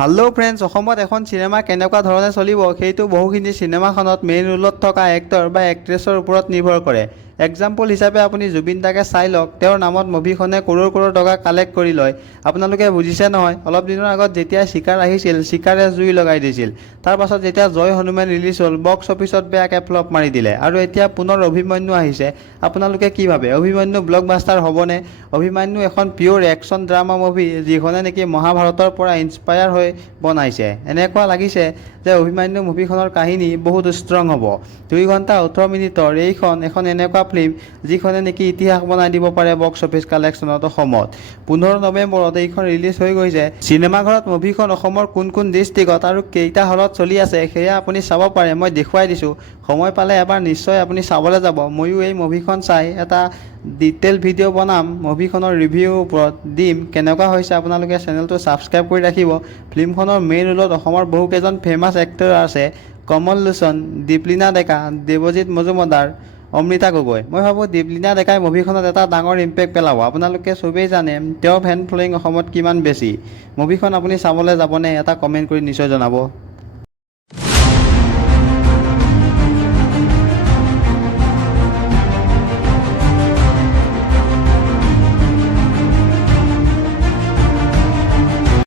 Hello' friends, অসমত এখন cinema কেনেকুৱা ধৰণে চলিব সেইটো বহুখিনি চিনেমাখনত মেইন ৰোলত থকা এক্টৰ বা এক্ট্ৰেছৰ ওপৰত নিৰ্ভৰ কৰে। এক্সাম্পল হিচাপে আপুনি জুবিন দাকে চাই লওক, তেওঁৰ নামত মুভিখনে কৰোৰ কৰোৰ টকা কালেক্ট কৰি লয়। আপোনালোকে বুজিছে নহয়, অলপ দিনৰ আগত যেতিয়া চিকাৰ আহিছিল, চিকাৰে জুই লগাই দিছিল। তাৰ পাছত যেতিয়া জয় হনুমান ৰিলিজ হ'ল, বক্স অফিচত বেয়াকে ফ্লপ মাৰি দিলে। আৰু এতিয়া পুনৰ অভিমন্যু আহিছে। আপোনালোকে কি ভাবে, অভিমন্যু ব্লকবাষ্টাৰ হ'বনে? অভিমন্যু এখন পিয়'ৰ একশ্যন ড্ৰামা মুভি, যিখনে নেকি মহাভাৰতৰ পৰা ইনস্পায়াৰ হৈ বনাইছে। এনেকুৱা লাগিছে যে অভিমন্যু মুভিখনৰ কাহিনী বহুত ষ্ট্ৰং হ'ব। 2 ঘণ্টা 18 মিনিটৰ এইখন এখন এনেকুৱা ফিল্ম যিখনে নেকি ইতিহাস বনাই দিব পাৰে বক্স অফিচ কালেকশ্যনত অসমত। 15 নৱেম্বৰত এইখন ৰিলিজ হৈ গৈছে। চিনেমাঘৰত মুভিখন অসমৰ কোন কোন ডিষ্ট্ৰিক্টত আৰু কেইটা হলত চলি আছে সেয়া আপুনি চাব পাৰে, মই দেখুৱাই দিছোঁ। সময় পালে এবাৰ নিশ্চয় আপুনি চাবলৈ যাব। ময়ো এই মুভিখন চাই এটা ডিটেইল ভিডিঅ' বনাম, মুভিখনৰ ৰিভিউৰ ওপৰত দিম। কেনেকুৱা হৈছে আপোনালোকে চেনেলটো ছাবস্ক্ৰাইব কৰি ৰাখিব। ফিল্মখনৰ মেইন ৰোলত অসমৰ বহুকেইজন ফেমাছ এক্টৰ আছে। কমল লোচন, দীপলিনা ডেকা, দেৱজিৎ মজুমদাৰ, অমৃতা গগৈ। মই ভাবোঁ দীপলিনা ডেকাই মুভিখনত এটা ডাঙৰ ইম্পেক্ট পেলাব। আপোনালোকে চবেই জানে তেওঁৰ ফেন ফলোয়িং অসমত কিমান বেছি। মুভিখন আপুনি চাবলৈ যাবনে? এটা কমেণ্ট কৰি নিশ্চয় জনাব।